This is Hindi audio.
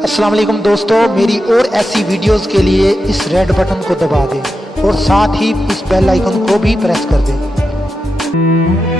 अस्सलाम वालेकुम दोस्तों, मेरी और ऐसी वीडियोस के लिए इस रेड बटन को दबा दें और साथ ही इस बेल आइकन को भी प्रेस कर दें।